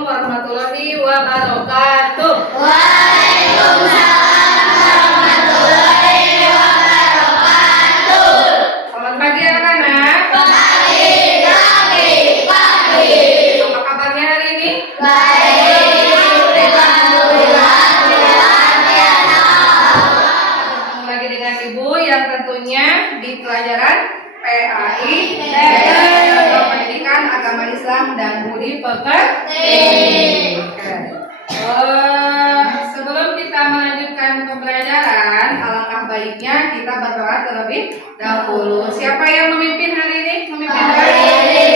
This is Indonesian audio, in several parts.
Assalamualaikum warahmatullahi wabarakatuh. Waalaikumsalam warahmatullahi wabarakatuh. Selamat pagi anak-anak. Pagi. Apa kabarnya hari ini? Baik. Alhamdulillah. Ketemu lagi dengan Ibu yang tentunya di pelajaran PAI atau Pendidikan Agama Islam dan Budi Pekerti. Sebelum kita melanjutkan pembelajaran, alangkah baiknya kita berdoa terlebih dahulu. Siapa yang memimpin hari ini? Memimpin hari ini.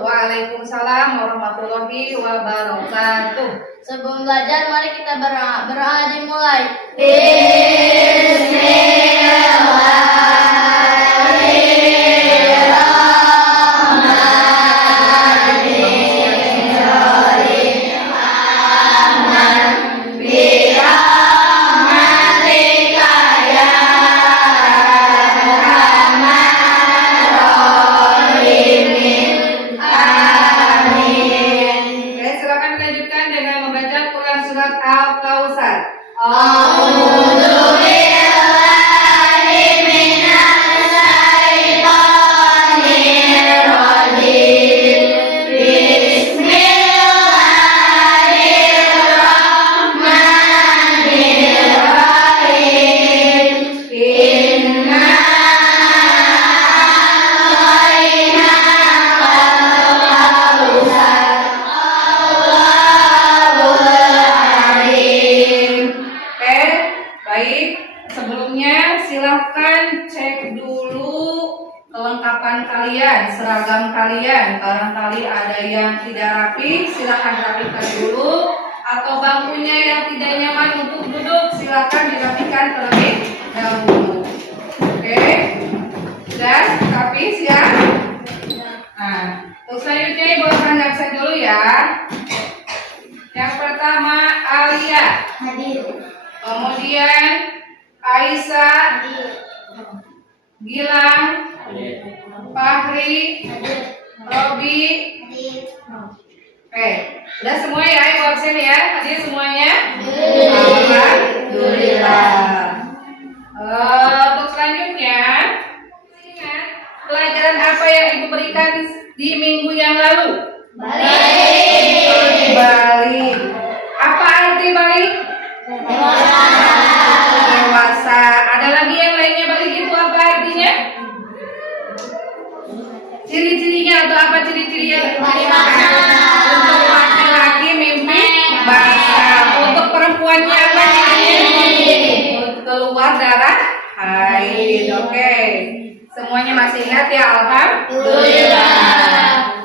Waalaikumsalam warahmatullahi wabarakatuh. Sebelum belajar, mari kita berdoa dimulai. Oke, silakan dilanjutkan dengan membaca Quran surat Al-Kautsar. Oke, baik. Sebelumnya silahkan cek dulu kelengkapan kalian, seragam kalian. Barangkali ada yang tidak rapi, silahkan rapikan dulu. Atau bangkunya yang tidak nyaman untuk duduk, silahkan dirapikan terlebih dahulu. Oke, sudah rapi siap? Nah, untuk selanjutnya Ibu akan absen dulu ya. Yang pertama Alia, kemudian Aisyah, Gilang, Fahri, Robi. Oke, udah semua ya Ibu absen ya? Hadir semuanya? Alhamdulillah. Untuk selanjutnya, ingat pelajaran apa yang Ibu berikan di minggu yang lalu? Balik. Apa arti balik? Dewasa. Ada lagi yang lainnya balik itu apa artinya? Ciri-cirinya atau apa ciri-cirinya? Untuk laki-laki mimpi basah. Untuk perempuannya apa cirinya? Keluar darah haid. Oke. Semuanya masih ingat ya? Alhamdulillah.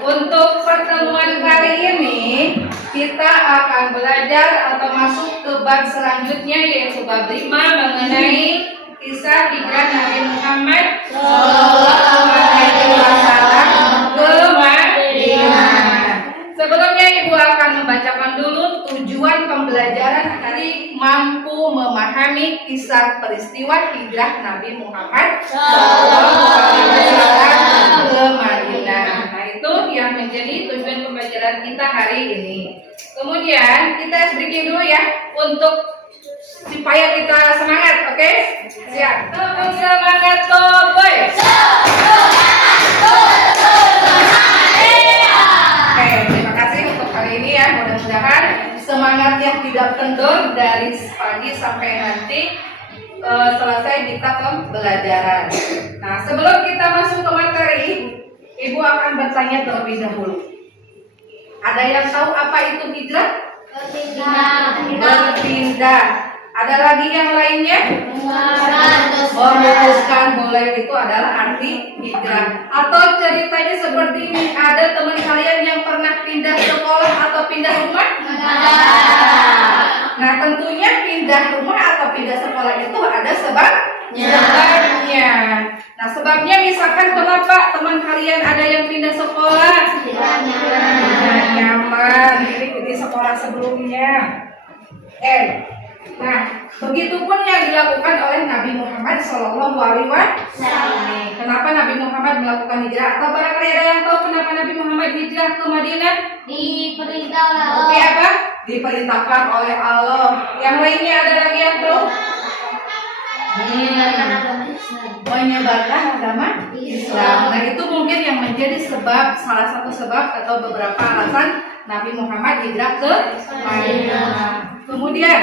Untuk pertemuan kali ini kita akan belajar atau masuk ke bab selanjutnya yaitu bab 5 mengenai kisah hijrah Nabi Muhammad SAW ke Madinah. Sebelumnya Ibu akan membacakan dulu tujuan pembelajaran tadi, mampu memahami kisah peristiwa hijrah Nabi Muhammad SAW ke Madinah. Nah, itu yang menjadi tujuan pembelajaran kita hari ini. Kemudian kita breaking dulu ya untuk supaya kita semangat, oke? Siap. Semangat Koboy. Oke, terima kasih untuk hari ini ya. Mudah-mudahan semangatnya tidak kendor dari pagi sampai nanti selesai kita pembelajaran. Nah, sebelum kita masuk ke materi, Ibu akan bertanya terlebih dahulu. Ada yang tahu apa itu hijrah? Berpindah. Ada lagi yang lainnya? Memutuskan. Boleh, itu adalah arti hijrah. Atau ceritanya seperti ini, ada teman kalian yang pernah pindah sekolah atau pindah rumah? Nah, tentunya pindah rumah atau pindah sekolah itu ada sebabnya. Nah, sebabnya misalkan kenapa teman kalian ada yang pindah sekolah? Tidak nyaman, ini di sekolah sebelumnya. Nah, Begitupun yang dilakukan oleh Nabi Muhammad Shallallahu Alaihi Wasallam. Kenapa Nabi Muhammad melakukan hijrah? Atau barangkali ada yang tahu kenapa Nabi Muhammad hijrah ke Madinah? Diperintah oleh Allah. Oke, apa? Diperintahkan oleh Allah. Yang lainnya ada lagi yang tahu? Menyebarkan agama Islam. Menyebarkan agama Islam. Nah, itu mungkin yang menjadi sebab, salah satu sebab atau beberapa alasan Nabi Muhammad hijrah ke Madinah. Kemudian,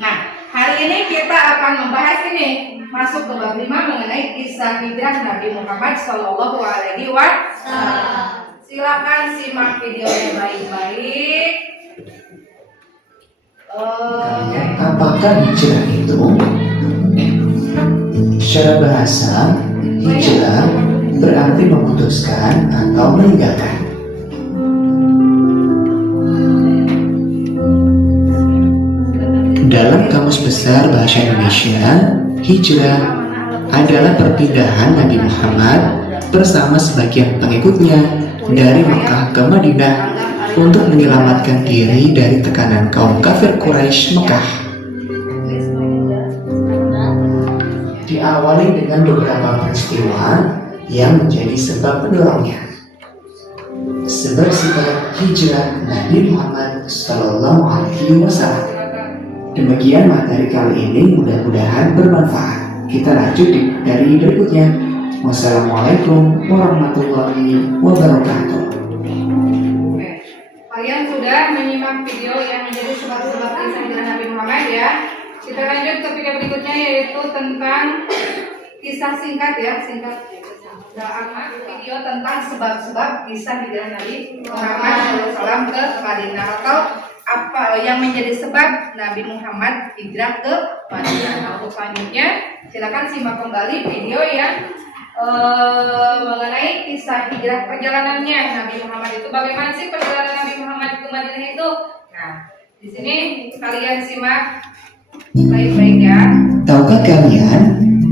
nah, hari ini kita akan membahas ini, masuk ke bab 5 mengenai kisah hijrah Nabi Muhammad Shallallahu Alaihi Wasallam. Silakan simak videonya baik-baik. Apakah hijrah itu? Secara bahasa, hijrah berarti memutuskan atau meninggalkan. Dalam Kamus Besar Bahasa Indonesia, hijrah adalah perpindahan Nabi Muhammad bersama sebagian pengikutnya dari Mekah ke Madinah untuk menyelamatkan diri dari tekanan kaum kafir Quraisy Mekah. Diawali dengan beberapa peristiwa yang menjadi sebab pendorongnya. Sebab hijrah Nabi Muhammad Sallallahu Alaihi Wasallam. Demikian materi kali ini, mudah-mudahan bermanfaat. Kita lanjut dari berikutnya. Wassalamualaikum warahmatullahi wabarakatuh. Kalian sudah menyimak video yang menjadi sebab-sebab kisah hijrah Nabi Muhammad ya. Kita lanjut ke video berikutnya, yaitu tentang kisah singkat ya, video tentang sebab-sebab kisah hijrah Nabi Muhammad SAW ke Madinah, atau apa yang menjadi sebab Nabi Muhammad hijrah ke Madinah. Nah, untuk selanjutnya silakan simak kembali video yang mengenai kisah hijrah perjalanannya Nabi Muhammad itu. Bagaimana sih perjalanan Nabi Muhammad ke Madinah itu? Nah, di sini kalian simak baik-baik ya. Tahukah kalian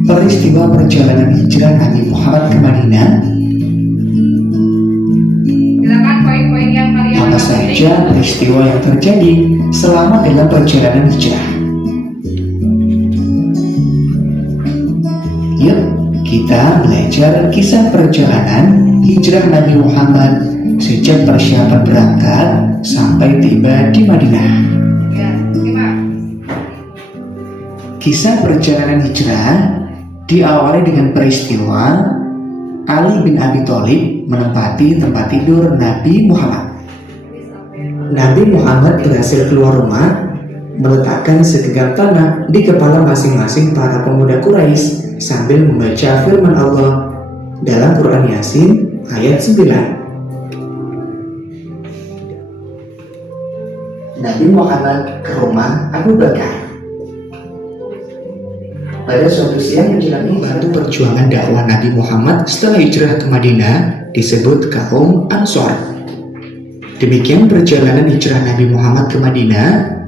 peristiwa perjalanan hijrah Nabi Muhammad ke Madinah? Silakan poin-poin yang kalian Apa saja peristiwa yang terjadi selama dalam perjalanan hijrah? Yuk, kita belajar kisah perjalanan hijrah Nabi Muhammad sejak persiapan berangkat sampai tiba di Madinah. Ya, simak. Kisah perjalanan hijrah diawali dengan peristiwa Ali bin Abi Thalib menempati tempat tidur Nabi Muhammad. Nabi Muhammad berhasil keluar rumah, meletakkan segenggam tanah di kepala masing-masing para pemuda Quraisy sambil membaca firman Allah dalam Quran Yasin ayat 9. Nabi Muhammad ke rumah Abu Bakar. Pada suatu siang menjelang membantu perjuangan dakwah Nabi Muhammad setelah hijrah ke Madinah disebut kaum Ansor. Demikian perjalanan hijrah Nabi Muhammad ke Madinah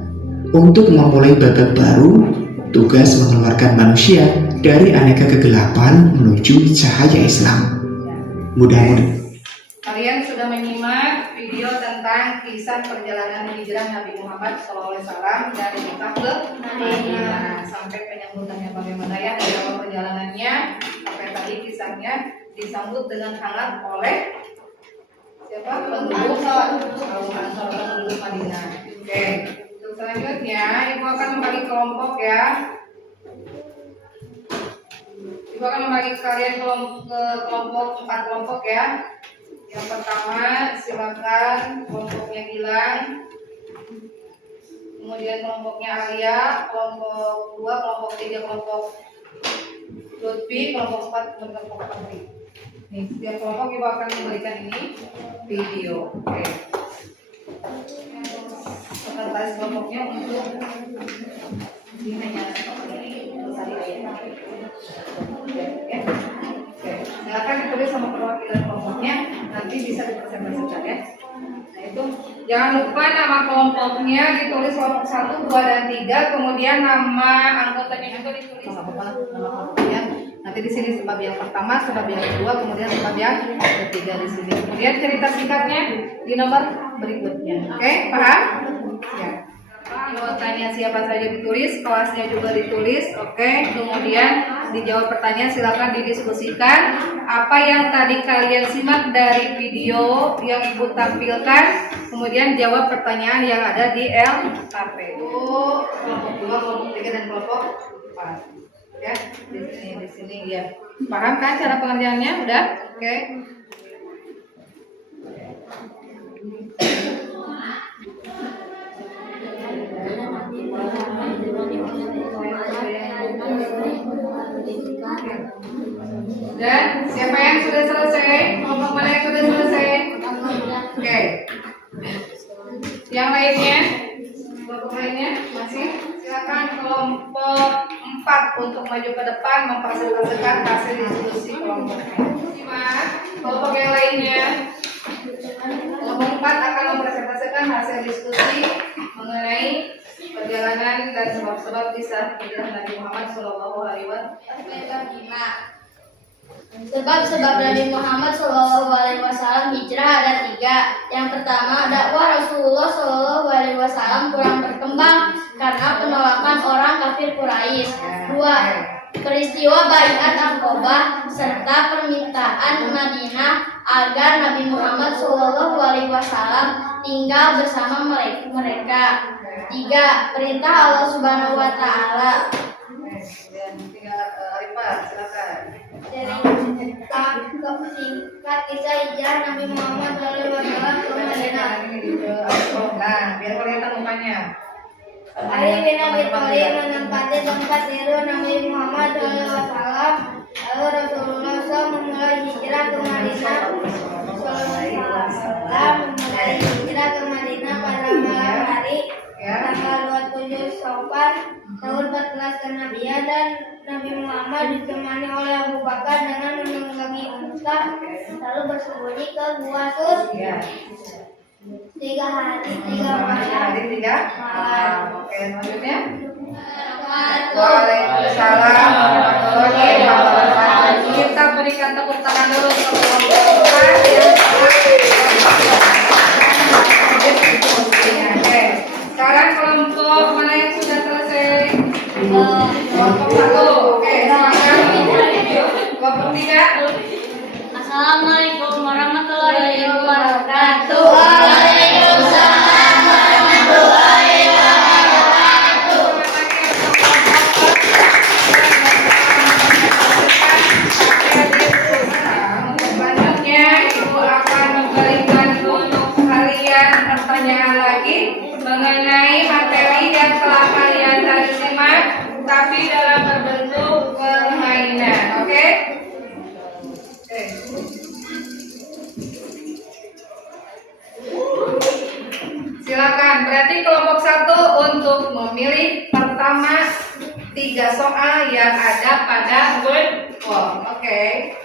untuk memulai babak baru, tugas mengeluarkan manusia dari aneka kegelapan menuju cahaya Islam. Mudah-mudahan Kalian sudah menyimak video tentang kisah perjalanan hijrah Nabi Muhammad SAW dari Mekah ke Madinah sampai penyambutannya bagaimana ya, dari awal perjalanannya sampai tadi kisahnya disambut dengan hangat oleh siapa? Penduduk Madinah. Oke, untuk selanjutnya Ibu akan membagi kelompok ya. Ibu akan membagi kalian ke kelompok 4 kelompok ya. Yang pertama silakan kelompoknya Gilang, kemudian kelompoknya Alia, kelompok 2, kelompok 3, kelompok Lutfi, kelompok 4, kemudian kelompok Fadli. Nih, setiap kelompok Ibu akan memberikan ini video. Oke. Sekretaris kelompoknya untuk ini hanya silakan ditulis sama perwakilan kelompoknya, nanti bisa dipersiapkan ya. Nah itu jangan lupa nama kelompoknya ditulis kelompok 1, 2, dan 3, kemudian nama anggotanya juga ditulis. Nama kelompoknya. Nanti di sini sebab yang pertama, sebab yang kedua, kemudian sebab yang ketiga di sini. Kemudian cerita singkatnya di nomor berikutnya. Oke, paham? Ya. Pertanyaan siapa saja ditulis, kelasnya juga ditulis, oke. Kemudian dijawab pertanyaan, silakan didiskusikan. Apa yang tadi kalian simak dari video yang ibu tampilkan, kemudian jawab pertanyaan yang ada di LKP. Itu kelompok 2, kelompok 3 dan kelompok 4. Ya, di sini ya. Paham kan cara pengerjaannya? Udah? Oke. Dan siapa yang sudah selesai? Kelompok mana yang sudah selesai? Oke. Yang lainnya? Kelompok lainnya masih? Silakan kelompok 4 untuk maju ke depan mempresentasikan hasil diskusi kelompoknya. Simak. Kelompok yang lainnya? Kelompok 4 akan mempresentasikan hasil diskusi mengenai perjalanan dan sebab-sebab kisah hijrah Nabi Muhammad SAW. Sebab-sebab Nabi Muhammad SAW hijrah ada 3. Yang pertama, dakwah Rasulullah SAW kurang berkembang karena penolakan orang kafir Quraisy. 2. Peristiwa Baiat Aqabah serta permintaan Madinah agar Nabi Muhammad SAW tinggal bersama mereka. 3. Perintah Allah Subhanahu wa Ta'ala. Dari singkat kisah hijrah Nabi Muhammad SAW ke Madinah. Nah, biar kelihatan mukanya. Ali bin Abi Thalib menempati tempat tidur Nabi Muhammad SAW. Lalu Rasulullah SAW memulai hijrah ke Madinah. Memulai hijrah ke Madinah pada malam hari tanggal 27 Syawal tahun 14 kenabian, dan Nabi Muhammad ditemani oleh Abu Bakar dengan menunggangi unta lalu bersembunyi ke Gua Sur. 3 hari 3 malam. Oke, selanjutnya. Waalaikumsalam warahmatullahi wabarakatuh. Kita berikan tepuk tangan dulu untuk kelompok 4 yang Oke, sekarang kelompok mana yang sudah selesai? Kelompok 1. Oke, silakan. Kelompok 3. Assalamualaikum warahmatullahi wabarakatuh. Waalaikumsalam warahmatullahi wabarakatuh. Selanjutnya Ibu akan memberikan untuk kalian pertanyaan lagi mengenai materi yang telah kalian tadi simak, tapi dalam berbentuk permainan. Oke? Silakan. Berarti kelompok 1 untuk memilih pertama 3 soal yang ada pada word wall. Oke.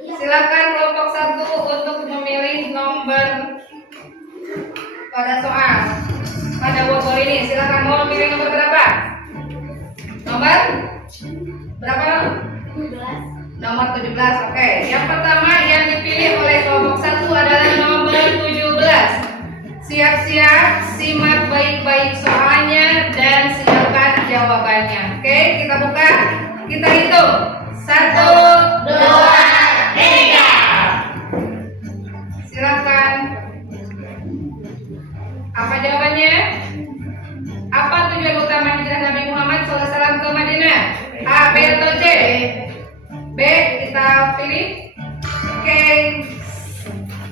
Silakan kelompok 1 untuk memilih nomor pada soal pada word wall ini. Silakan, mau memilih nomor berapa? Nomor berapa? 17. Nomor 17. Oke. Yang pertama yang dipilih oleh kelompok 1 adalah nomor 17. Siap-siap, simak baik-baik soalnya dan silakan jawabannya. Oke, kita buka, kita hitung. 1, 2, 3. Silakan. Apa jawabannya? Apa tujuan utama hijrah Nabi Muhammad SAW ke Madinah? A, B atau C? B, kita pilih. Oke,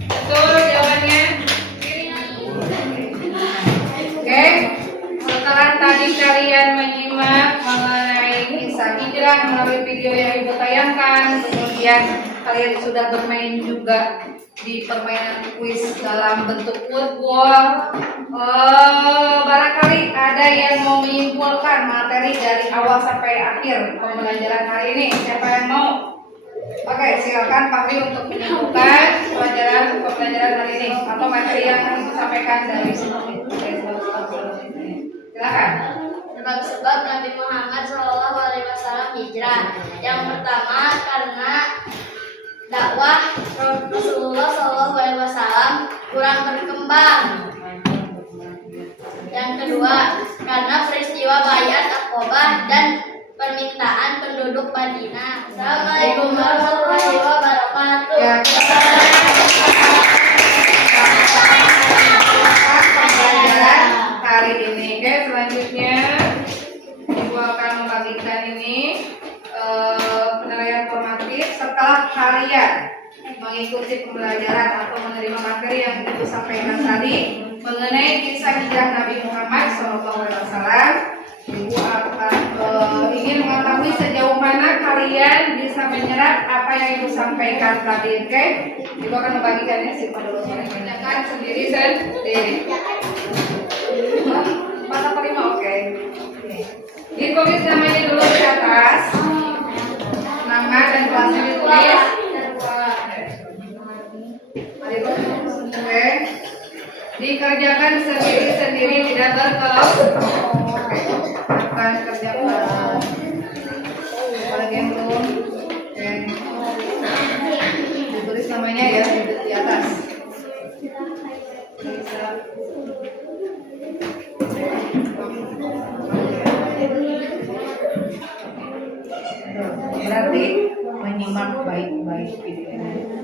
betul jawabannya. Oke, setelah tadi kalian menyimak mengenai kisah hijrah melalui video yang Ibu tayangkan, kemudian kalian sudah bermain juga di permainan kuis dalam bentuk word wall. Barangkali ada yang mau menyimpulkan materi dari awal sampai akhir pembelajaran hari ini. Siapa yang mau? Oke, silakan Pak Wi untuk menyimpulkan pembelajaran hari ini atau materi yang akan disampaikan dari sini. Silakan. Sebab-sebab Nabi Muhammad SAW hijrah. Yang pertama karena dakwah Rasulullah SAW kurang berkembang. Yang kedua karena peristiwa Baiat Aqobah dan permintaan penduduk Madinah. Assalamualaikum warahmatullahi wabarakatuh. Ya, pembelajaran hari ini. Oke, selanjutnya Ibu akan membagikan ini penilaian formatif setelah kalian mengikuti pembelajaran atau menerima materi yang Ibu sampaikan tadi mengenai kisah hijrah Nabi Muhammad SAW. Ibu akan ingin mengetahui sejauh mana kalian bisa menyerap apa yang Ibu sampaikan tadi. Oke, Ibu akan membagikannya dulu. Tanyakan sendiri. Mata terima, oke. Ditulis namanya dulu di atas, nama dan kelasnya ditulis. Oke. Dikerjakan sendiri-sendiri, tidak berkelompok. Akan kerjakan. Apalagi yang belum. Oke. Ditulis namanya ya di atas. Berarti menyimak baik-baik videonya.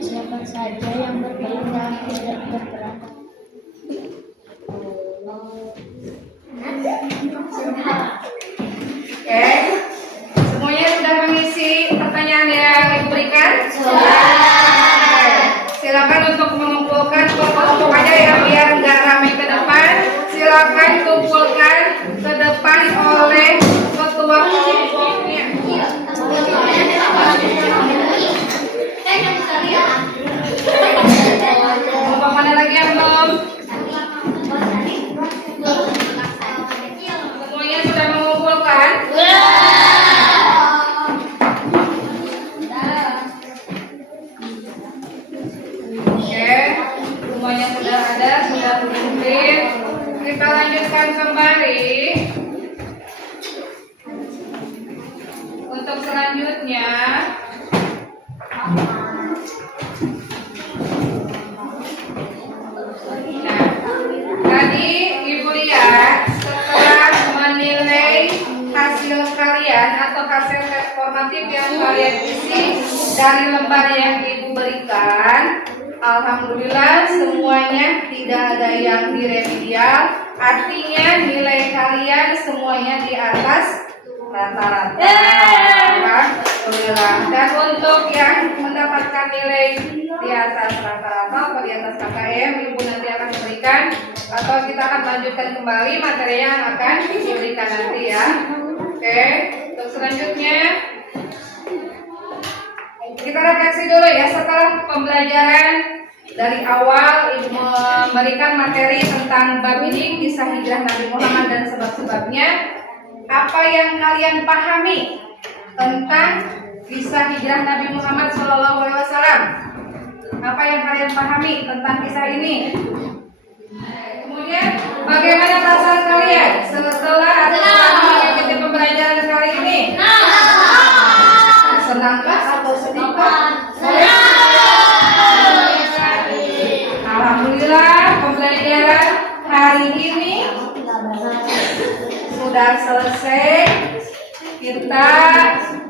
Siapa saja yang berperang tidak berperang. Oke, semuanya sudah mengisi pertanyaan yang Ibu berikan? Silakan untuk mengumpulkan kelompok aja ya biar nggak ramai ke depan. Silakan kumpulkan ke depan oleh ketua kelompoknya. Kelompok mana lagi yang belum? Semuanya sudah mengumpulkan? Oke, semuanya sudah ada, sudah terkumpul. Kita lanjutkan kembali. Untuk selanjutnya, tadi Ibu lihat setelah menilai hasil kalian atau hasil tes formatif yang kalian isi dari lembar yang Ibu berikan, alhamdulillah semuanya tidak ada yang diremedial. Artinya nilai kalian semuanya di atas rata-rata. Alhamdulillah. Dan untuk yang mendapatkan nilai di atas rata-rata atau di atas KKM, Ibu nanti akan berikan atau kita akan lanjutkan kembali materi yang akan diberikan nanti ya. Oke, untuk selanjutnya kita refleksi dulu ya setelah pembelajaran dari awal Ibu memberikan materi tentang bab ini, kisah hijrah Nabi Muhammad dan sebab-sebabnya. Apa yang kalian pahami tentang kisah hijrah Nabi Muhammad SAW? Apa yang kalian pahami tentang kisah ini? Kemudian bagaimana perasaan kalian setelah mengikuti pembelajaran kali ini? Senangkah atau sedihkah? Alhamdulillah pembelajaran hari ini sudah selesai. Kita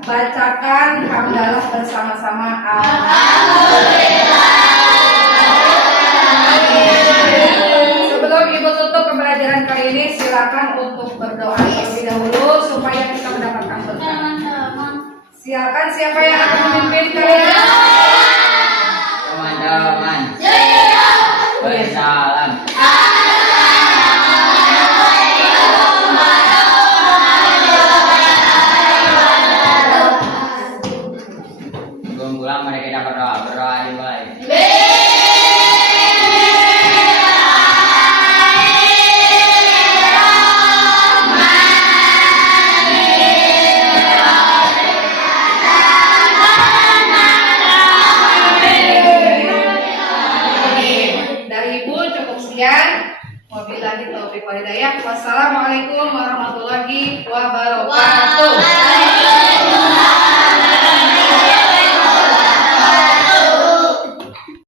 bacakan hamdalah bersama-sama. Sebelum Ibu tutup pembelajaran kali ini, silakan untuk berdoa terlebih dahulu supaya kita mendapatkan berkah. Silakan, siapa yang akan memimpin kalian? Teman-teman, bersalam. Sebelum pulang mereka dapat berdoa dimulai. Dari Ibu cukup sekian. Wabillahi taufiq wal hidayah. Wassalamualaikum warahmatullahi wabarakatuh.